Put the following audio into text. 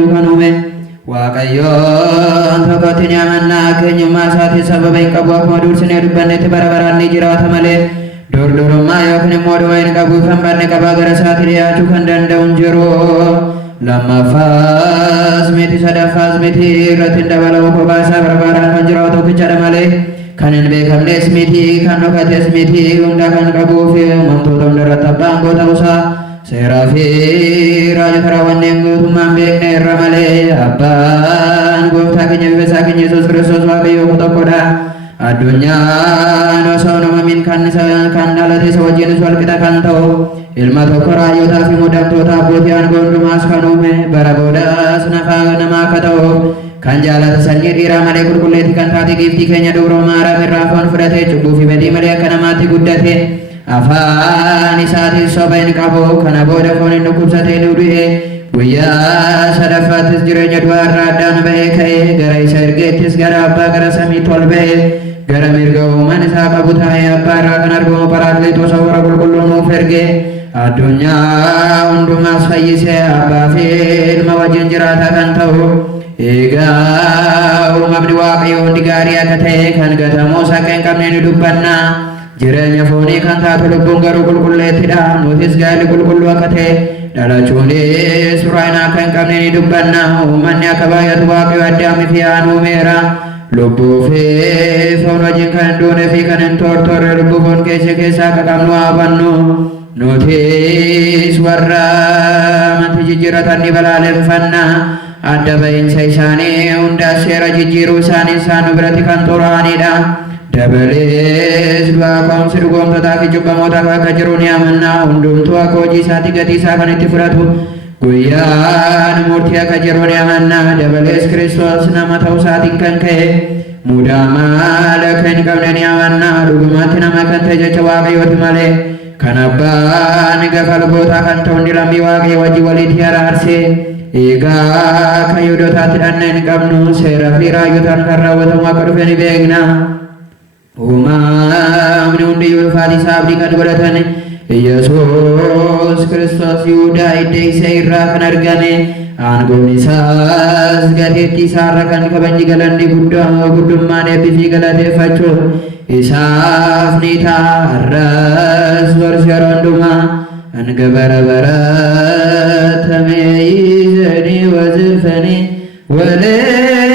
yukanume waaqayyoon tokkotti ni amanna keenyummaa isaatii sababa hin qabu akkuma dursine dubbannetti bara baraan ni jiraata malee durdurummaa yookiin immoo dhuma hin qabu kan barne qabaa gara isaatti dhiyaachuu kan danda'u hin jiru. Lamaffaas miti sadaffaas miti irratti hin dabalamu kophaa isaa barbaadaan kan jiraatu tokkichadha malee kan hin beekamnes miti kan dhokates miti hunda kan qabuu fi uumamtoota hundarratti abbaan aangoo ta'uusaa seeraa fi raajota raawwanneen guutummaan beekne irra malee abbaan gooftaa keenya bifa keenya Yesuus Kiristoos waaqayyoo tokkodha. Addunyaan osoo hin uumamin kan dhalate isa wajjinis walqixa kan ta'u ilma tokko raajotaa fi muddamtoota abbootii aangoo hundumaas kan uume bara boodaas nama akka ta'u kan jaalata sanyii dhiiraa malee qulqulleetti kan taate giiftii keenya dubroo maaraam irraa foon fudhatee cubbuu fi badii malee akka namaatti guddate afaan isaatiin soba hin qabu kana booda foon hin dhukkubsatee nu du'e guyyaa sadaffaattis jireenya du'aa irraa addaan ba'ee ka'ee gara isa ergeettis gara abbaa gara samiitti ol ba'ee gara mirga uumaan isaa qabu taa'ee abbaa irraa kan argamu Pharakleetos hafuura qulqulluu nuuf erge addunyaa hundumaas fayyisee abbaa fi ilma wajjin jiraata kan ta'u egaa uumamni waaqayyoo hundi gaarii akka ta'e kan gatamuus akka hin qabne ni dubbanna jireenya foonii kan taatu lubbuun garuu qulqulleettidha nutis gaalli qulqulluu akka ta'e dhalachuunis furaa'ina akka hin qabne ni dubbanna uummanni akka baay'atu waaqayyo Addaamii fi Hawaan uumeera lubbuu fi foon wajjin kan hin duune fi kan hin tortorre lubbuu foon keessaa akka qabnu haa hubannu nutis warra amantii jijjiirratan ni balaaleffanna adda ba'iinsa isaanii hundaas seera jijjiiruu isaanii isaan biratti kan xuraa'anidha. Dabalees du'aa ka'umsi dhugoomtotaa fi cubbamootaaf akka jiru ni amanna hundumtuu akka hojii isaatti gatii isaa kan itti fudhatu guyyaan murtii akka jiru ni amanna dabalees Kiristoos nama ta'uu isaatiin kan ka'e mudaa maal akka hin qabne ni amanna dhugumatti nama kan ta'e jecha waaqayyooti malee kan abbaan gafa lubootaa kan ta'u hundi lammii waaqayyo wajjin walitti araarsee egaa kan Yihuudootaatti dhanna hin qabnu seeraa fi raajotaan kan raawwatamu akka dhufe ni beekna. Uumamni hundiyyuu dhufaatii isaa abdii kan godhatan Yesuus Kiristoos Yihuudaa hidda isa irraa kan argame aangoon isaas gateettii isaarra kan kabajni galanni guddummaan eebbii fi galateeffachuu isaaf ni ta'a har'as barsi yeroo hundumaa hanga bara baratamee yizanii wazirfanii walee